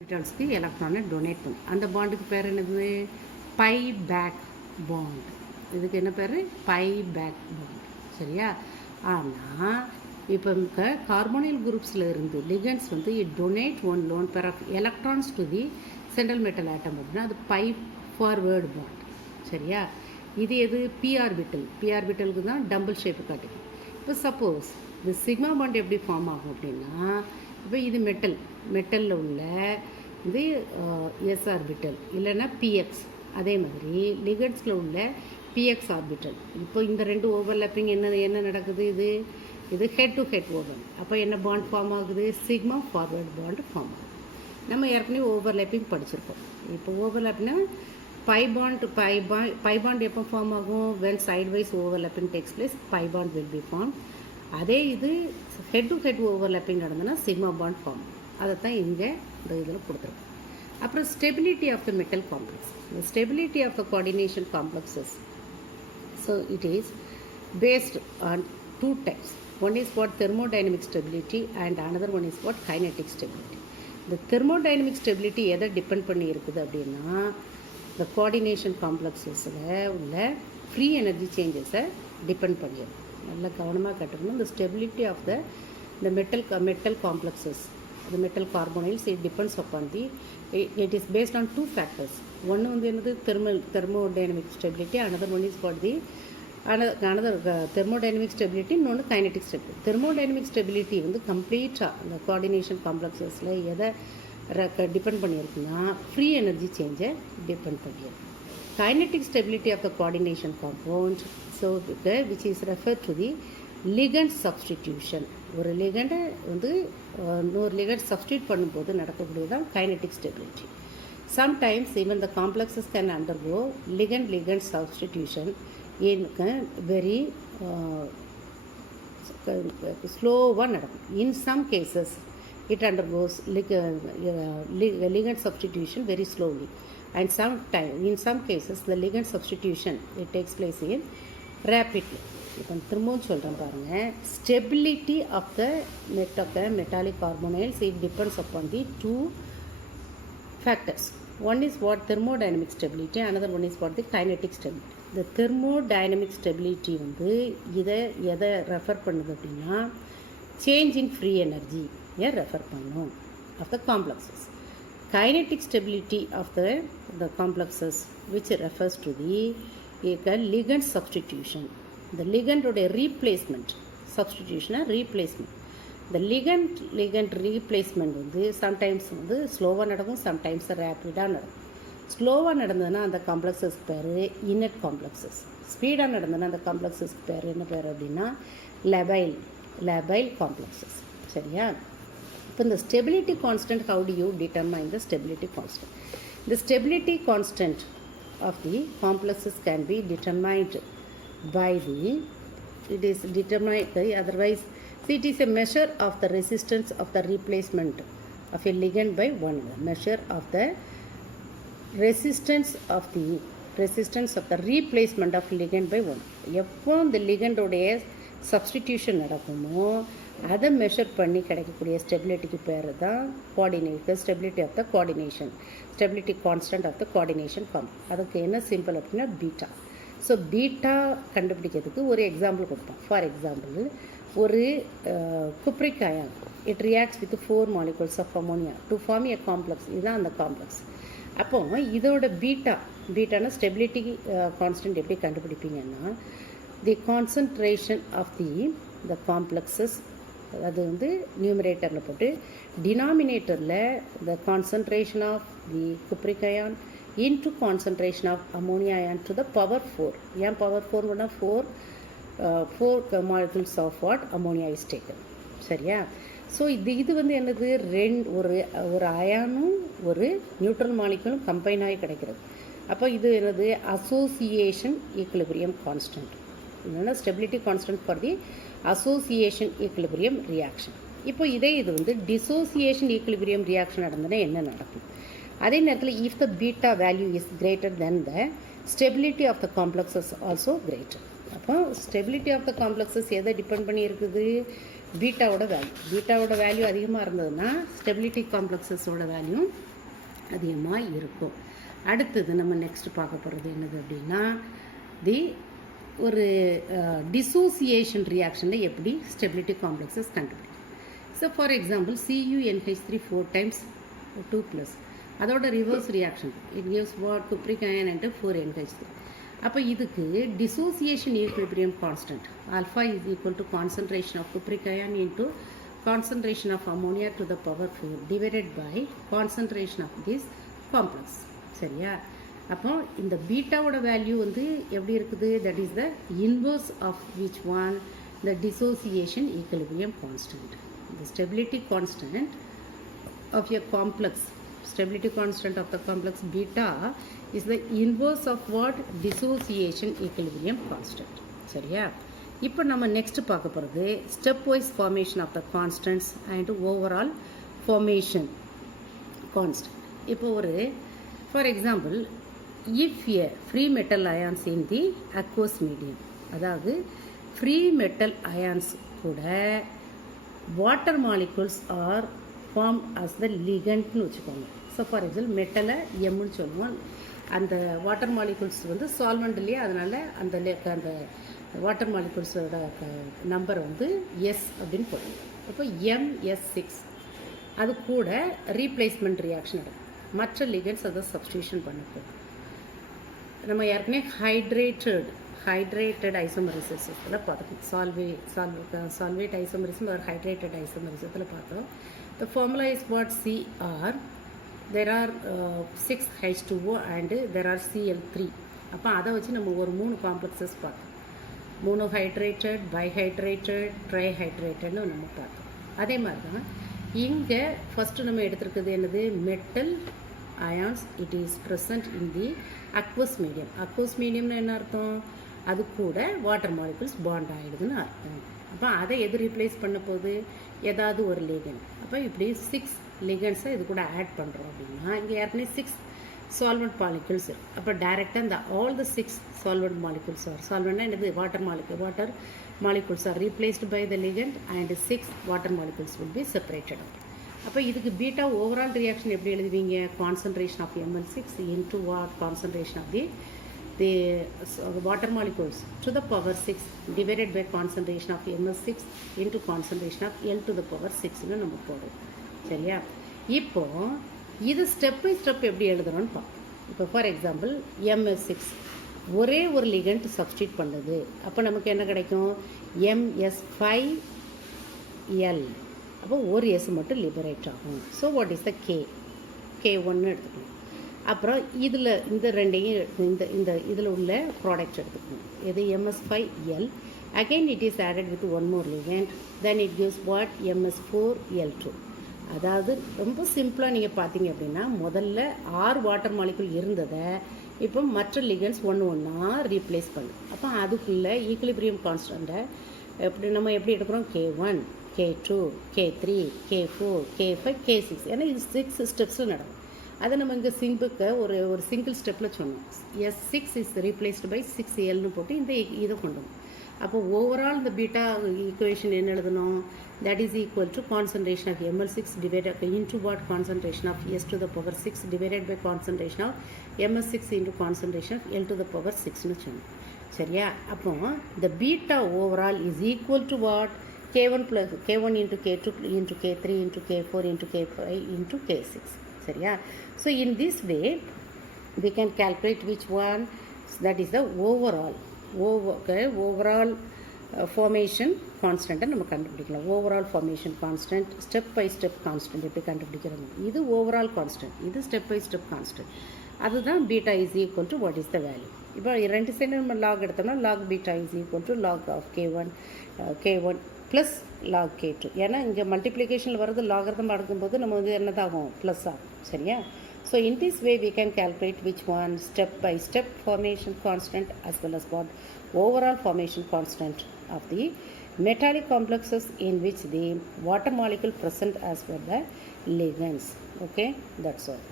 ஆர்பிட்டால்ஸ்க்கு எலக்ட்ரானை டொனேட் பண்ணும். அந்த பாண்டுக்கு பேர் என்னது? Pi back bond. இதுக்கு என்ன பேர்? Pi back bond. சரியா? ஆனால் இப்போ கார்போனில் குரூப்ஸில் இருந்து லிகண்ட்ஸ் வந்து donate one lone pair of electrons to the central metal atom அப்படின்னா அது பை ஃபார்வேர்டு பாண்ட். சரியா? இது எது? பி ஆர்பிட்டலுக்கு தான் டம்பிள் ஷேப்பு காட்டுது. இப்போ சப்போஸ் இந்த சிக்மா பாண்ட் எப்படி ஃபார்ம் ஆகும் அப்படின்னா, இப்போ இது மெட்டலில் உள்ள இது எஸ் ஆர்பிட்டல் இல்லைன்னா பிஎக்ஸ். அதே மாதிரி லிகண்ட்ஸில் உள்ள பிஎக்ஸ் ஆர்பிட்டல். இப்போ இந்த ரெண்டு ஓவர்லேப்பிங் என்ன நடக்குது? இது ஹெட் டு ஹெட் ஓவர். அப்போ என்ன பாண்ட் ஃபார்ம் ஆகுது? சிக்மா ஃபார்வர்டு பாண்ட் ஃபார்ம் ஆகுது. நம்ம ஏற்கனவே ஓவர்லேப்பிங் படிச்சிருக்கோம். இப்போ ஓவர்லேப்னா பை பாண்ட் எப்போ ஃபார்ம் ஆகும்? When sideways overlapping takes place pi bond will be form. அதே இது ஹெட் டு ஹெட் ஓவர்லேப்பிங் நடந்ததுன்னா சிக்மா பாண்ட் ஃபார்ம். அதை தான் இங்கே இந்த இதில் கொடுத்துருக்கோம். அப்புறம் stability of the metal complex. The stability of the coordination complexes. So it is based on two types. One is what thermodynamic stability and another one is what kinetic stability. The thermodynamic stability எதை depend பண்ணி இருக்குது அப்படின்னா the coordination complexesல உள்ள free energy சேஞ்சஸை depend பண்ணிடும். நல்லா கவனமாக கற்றுக்கணும். The stability of the metal complexes, the metal carbonyls, it depends upon it is based on two factors. One வந்து என்னது? thermodynamic stability, another one is for the another thermodynamic stability, இன்னொன்று kinetic stability. thermodynamic stability வந்து கம்ப்ளீட்டாக அந்த coordination காம்ப்ளெக்ஸஸில் எதை depend பண்ணியிருக்குன்னா free energy சேஞ்சை depend பண்ணியிருக்கு. kinetic stability of the coordination compound, so which is referred to the ligand substitution. ஒரு லிகண்டை வந்து இன்னொரு ligand substitute பண்ணும்போது நடக்கக்கூடியதான் kinetic stability. Sometimes even the complexes can undergo ligand substitution in very slow-ஆக நடக்கும். In some cases it undergoes ligand substitution very slowly, and in some cases the ligand substitution it takes place in rapidly. இப்போ திரும்பவும் சொல்கிறேன் பாருங்கள். Stability of the metallic carbonyls it depends upon the two factors. One is what thermodynamic stability, another one is what the kinetic stability. இந்த thermodynamic stability வந்து எதை refer பண்ணுது அப்படின்னா change in free எனர்ஜியை ரெஃபர் பண்ணும் of the complexes. Kinetic stability of the complexes which refers to the ligand substitution. The ligand உடைய replacement, சப்ஸ்டிடியூஷனாக replacement. இந்த ligand ரீப்ளேஸ்மெண்ட் வந்து சம்டைம்ஸ் வந்து ஸ்லோவாக நடக்கும், சம்டைம்ஸ் ரேப்பிடாக நடக்கும். ஸ்லோவாக நடந்ததுன்னா அந்த காம்ப்ளெக்ஸஸ்க்கு பேர் இனட் காம்ப்ளெக்ஸஸ். ஸ்பீடாக நடந்ததுன்னா அந்த காம்ப்ளெக்ஸஸ்க்கு பேர் என்ன பேர் அப்படின்னா லெபைல் காம்ப்ளெக்ஸஸ். சரியா? இப்போ இந்த stability constant, how to you determine the stability constant? The stability constant of the complexes can be determined by it is determined by, otherwise it is a measure of the resistance of the replacement of a ligand by one. Measure of the resistance of the replacement of ligand by one. எப்போ இந்த ligand உடைய substitution நடக்குமோ அதை measure பண்ணி கிடைக்கக்கூடிய ஸ்டெபிலிட்டிக்கு பேர் தான் stability of the coordination, stability constant of the coordination அதுக்கு என்ன சிம்பிள் அப்படின்னா பீட்டா. ஸோ பீட்டா கண்டுபிடிக்கிறதுக்கு ஒரு எக்ஸாம்பிள் கொடுப்போம். ஃபார் எக்ஸாம்பிள், ஒரு cupric ion it reacts with 4 molecules of ammonia to form a complex. இதுதான் அந்த காம்ப்ளெக்ஸ். அப்போ இதோட பீட்டான ஸ்டெபிலிட்டி கான்ஸ்டன்ட் எப்படி கண்டுபிடிப்பீங்கன்னா the concentration of the complexes, அது வந்து நியூமரேட்டரில் போட்டு டினாமினேட்டரில் the concentration of the cupric ion into concentration of ammonia ion to the power 4. ஏன் power 4 4 molecules of what ammonia is taken. சரியா? ஸோ இது வந்து என்னது? ஒரு அயானும் ஒரு நியூட்ரல் மாலிகுலும் கம்பைன் ஆகி கிடைக்கிறது. அப்போ இது என்னது? Association equilibrium constant. என்னென்னா stability constant for the association equilibrium reaction. இப்போ இது வந்து டிசோசியேஷன் ஈக்குலிபிரியம் ரியாக்ஷன் நடந்ததுன்னா என்ன நடக்கும்? அதே நேரத்தில் if the beta value is greater than the Stability of the complex is also greater. அப்போ ஸ்டெபிலிட்டி ஆஃப் த காம்ப்ளெக்ஸஸ் எதை டிபெண்ட் பண்ணி இருக்குது? பீட்டாவோட வேல்யூ. பீட்டாவோட வேல்யூ அதிகமாக இருந்ததுன்னா ஸ்டெபிலிட்டி காம்ப்ளெக்ஸஸோட வேல்யூ அதிகமாக இருக்கும். அடுத்தது நம்ம நெக்ஸ்ட் பார்க்க போகிறது என்னது அப்படின்னா, ஒரு டிசோசியேஷன் ரியாக்ஷனில் எப்படி ஸ்டெபிலிட்டி காம்ப்ளெக்ஸஸ் கண்டுபிடிக்கும். So for example CuNH3 4 times 2+, அதோட reverse reaction it gives what cupric ion and 4NH3. அப்போ இதுக்கு dissociation equilibrium constant alpha is equal to concentration of cupric ion into concentration of ammonia to the power 4 divided by concentration of this complex. சரியா? அப்போ இந்த பீட்டாவோட value வந்து எப்படி இருக்குது? That is the inverse of which one? The dissociation equilibrium constant. The stability constant of a complex, stability constant of the complex beta is the inverse of what? Dissociation equilibrium constant. சரியா? இப்போ நம்ம next பார்க்க போகிறது stepwise formation of the constants and overall formation constant. இப்போ for example, if a free metal ions in the aqueous medium, அதாவது free metal ions கூட water molecules are form as the லிகண்ட்னு வச்சுக்கோங்க. So for example மெட்டலை எம்னு சொல்லுவோம். அந்த water molecules வந்து சால்வெண்ட் இல்லையா, அதனால் அந்த வாட்டர் மாலிகுல்ஸோட நம்பர் வந்து எஸ் அப்படின்னு போடுவோம். அப்போ MS6 அது கூட ரீப்ளேஸ்மெண்ட் ரியாக்ஷன் நடக்கும். மற்ற லிகண்ட்ஸ் அதை சப்ஸ்டியூஷன் பண்ணப்போம். நம்ம ஏற்கனவே ஹைட்ரேட்டட் ஐசோமரிசத்தில் பார்த்தோம். சால்வேட் ஐசோமரிசம் ஒரு ஹைட்ரேட்டட் ஐசோமரிசத்தில் பார்த்தோம். The formula is what? Cr. There are 6 H2O and there are Cl3. அப்போ அதை வச்சு நம்ம ஒரு 3 காம்ப்ளெக்ஸஸ் பார்த்தோம். மோனோஹைட்ரேட்டட், பைஹைட்ரேட்டட், ட்ரைஹைட்ரேட்டட்னு நம்ம பார்த்தோம். அதே மாதிரி தான் இங்கே ஃபஸ்ட்டு நம்ம எடுத்துருக்குது என்னது? Metal ions. It is present in the aqueous medium. Aqueous மீடியம்னு என்ன அர்த்தம்? அது கூட வாட்டர் மாலிகுல்ஸ் பாண்ட் ஆகிடுதுன்னு அர்த்தம். அப்போ அதை எது ரீப்ளேஸ் பண்ண போகுது? ஏதாவது ஒரு லிகண்ட். அப்போ இப்படி 6 லிகண்ட்ஸை இது கூட ஆட் பண்ணுறோம் அப்படின்னா, இங்கே ஏற்கனவே 6 சால்வெண்ட் மாலிகுல்ஸ் இருக்கும். அப்போ டைரெக்டாக இந்த all the 6 solvent molecules are சால்வெண்ட்னா என்னது? Water molecules are replaced by the ligand and 6 water molecules will be separated. அப்போ இதுக்கு பீட்டா ஓவரால் ரியாக்ஷன் எப்படி எழுதுவீங்க? Concentration of Ml6 into what? Concentration of the water molecules to the power 6 divided by concentration of MS6 into concentration of L to the power 6ன்னு நம்ம போடுறோம். சரியா? இப்போ இது step by step எப்படி எழுதுறோன்னு பார்ப்போம். இப்போ ஃபார் எக்ஸாம்பிள் MS6 ஒரே ஒரு லிகண்ட் சப்ஸ்டியூட் பண்ணுது. அப்போ நமக்கு என்ன கிடைக்கும்? MS5L. அப்போ ஒரு S மட்டும் லிபரேட் ஆகும். So what is the K1 எடுத்துக்கணும். அப்புறம் இதில் இந்த ரெண்டையும் இதில் உள்ள ப்ராடக்ட் எடுத்துக்கணும். இது MS5L. Again it is added with one more ligand. Then it gives what? MS4L2. அதாவது ரொம்ப சிம்பிளாக நீங்கள் பார்த்தீங்க அப்படின்னா, முதல்ல 6 வாட்டர் மாலிகுல் இருந்ததை இப்போ மற்ற லிகண்ட்ஸ் ஒன்றா ரீப்ளேஸ் பண்ணும். அப்போ அதுக்குள்ளே ஈக்விலிபிரியம் கான்ஸ்டண்ட்டை நம்ம எப்படி எடுக்கிறோம்? K1, K2, K3, K4, K5, K6. ஏன்னா இது 6 ஸ்டெப்ஸில் நடக்கும். அதை நம்ம இங்கே சிம்புக்கு ஒரு சிங்கிள் ஸ்டெப்பில் சொன்னோம். S6 இஸ் ரீப்ளேஸ்டு பை 6Lனு போட்டு இதை கொண்டு வரும். அப்போ ஓவரால் இந்த பீட்டா ஈக்குவேஷன் என்ன எழுதணும்? That is equal to concentration of Ml6 divided into what? Concentration of S to the power 6 divided by concentration of MS6 into concentration of L to the power 6ன்னு சொன்னோம். சரியா? அப்போ இந்த beta overall is equal to what? K1 into K2 into K3 into K4 into K5 into K6. சரியா? So in this way we can calculate which one? That is the overall formation constant நம்ம கண்டுபிடிக்கலாம். Overall formation constant, step by step constant எப்படி கண்டுபிடிக்கிறது? இது overall constant, இது step by step constant. அதுதான் beta is equal to what is the value. இப்போ ரெண்டு side நம்ம லாக் எடுத்தோம்னா log beta is equal to log of K1 plus log K2. ஏன்னா இங்கே மல்டிப்ளிகேஷனில் வரது லாகர்தம் அடுக்கும்போது நம்ம வந்து என்னதாகும்? ப்ளஸ் ஆகும். சரியா? So in this way we can calculate which one? Step by step formation constant as well as what? Overall formation constant of the metallic complexes in which the water molecule present as per the ligands. Okay, that's all.